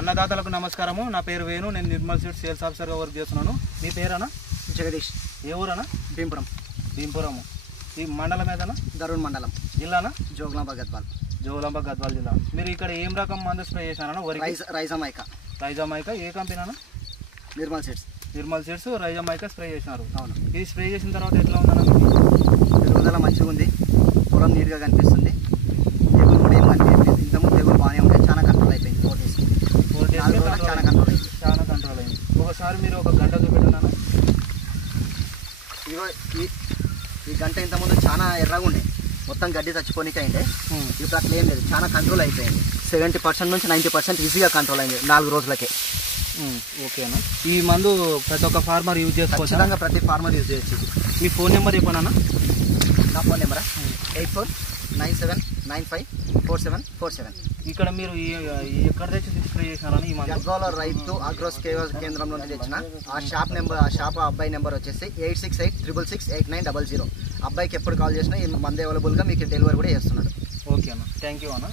అన్నదాతలకు నమస్కారము. నా పేరు వేణు. నేను నిర్మల్ సీడ్స్ సేల్స్ ఆఫీసర్గా వర్క్ చేస్తున్నాను. మీ పేరన్నా? జగదీష్. ఏ ఊరన్నా? భీంపురము. ఈ మండలం ఏదన్నా? దరూర్ మండలం. జిల్లానా? జోగులాంబ గద్వాల్. జోగులాంబ గద్వాల్ జిల్లా. మీరు ఇక్కడ ఏం రకం మందు స్ప్రే చేశారన్నా? రైజామైకా. ఏ కంపెనీ అన్న? నిర్మల్ సీడ్స్ రైజామైకా స్ప్రే చేసినారు. అవును. ఇది స్ప్రే చేసిన తర్వాత ఎట్లా ఉందన్న? పెరుగుదల మంచిగా ఉంది, పొలం నీట్గా కనిపిస్తుంది, తెగులు కూడా ఏం కనిపించలేదు. ఇంతకుముందు తెగులు బాగానే ఉంటాయి, చాలా కంట్రోల్ అయిపోయింది. 4 days చాలా కంట్రోల్ అయింది. ఒకసారి మీరు ఒక గంట చూపెట్టినా? ఇగో ఈ గంట ఇంతకుముందు చాలా ఎర్రగా ఉండే, మొత్తం గడ్డి చచ్చిపోనికే అయిండే. ఇప్పుడు అట్లా ఏం లేదు, చాలా కంట్రోల్ అయిపోయింది. 70% నుంచి 90% ఈజీగా కంట్రోల్ అయింది 4 రోజులకే. ఓకేనా? ఈ మందు ప్రతి ఒక్క ఫార్మర్ యూజ్ చేసుకోవచ్చు? ఖచ్చితంగా ప్రతి ఫార్మర్ యూజ్ చేయొచ్చు. మీ ఫోన్ నెంబర్ చెప్పనా? నా ఫోన్ నెంబరా 8497954747. ఇక్కడ మీరు ఎక్కడ తెచ్చి స్ప్రే చేసినారని? ఈ మందు గద్వాల రైతు అగ్రోస్ కేంద్రం నుండి తెచ్చిన. ఆ షాప్ అబ్బాయి నెంబర్ వచ్చేసి 8686668900. అబ్బాయికి ఎప్పుడు కాల్ చేసినా ఈ మందు అవైలబుల్గా మీకు డెలివరీ కూడా చేస్తున్నాడు. ఓకే అన్న, థ్యాంక్ యూ అన్న.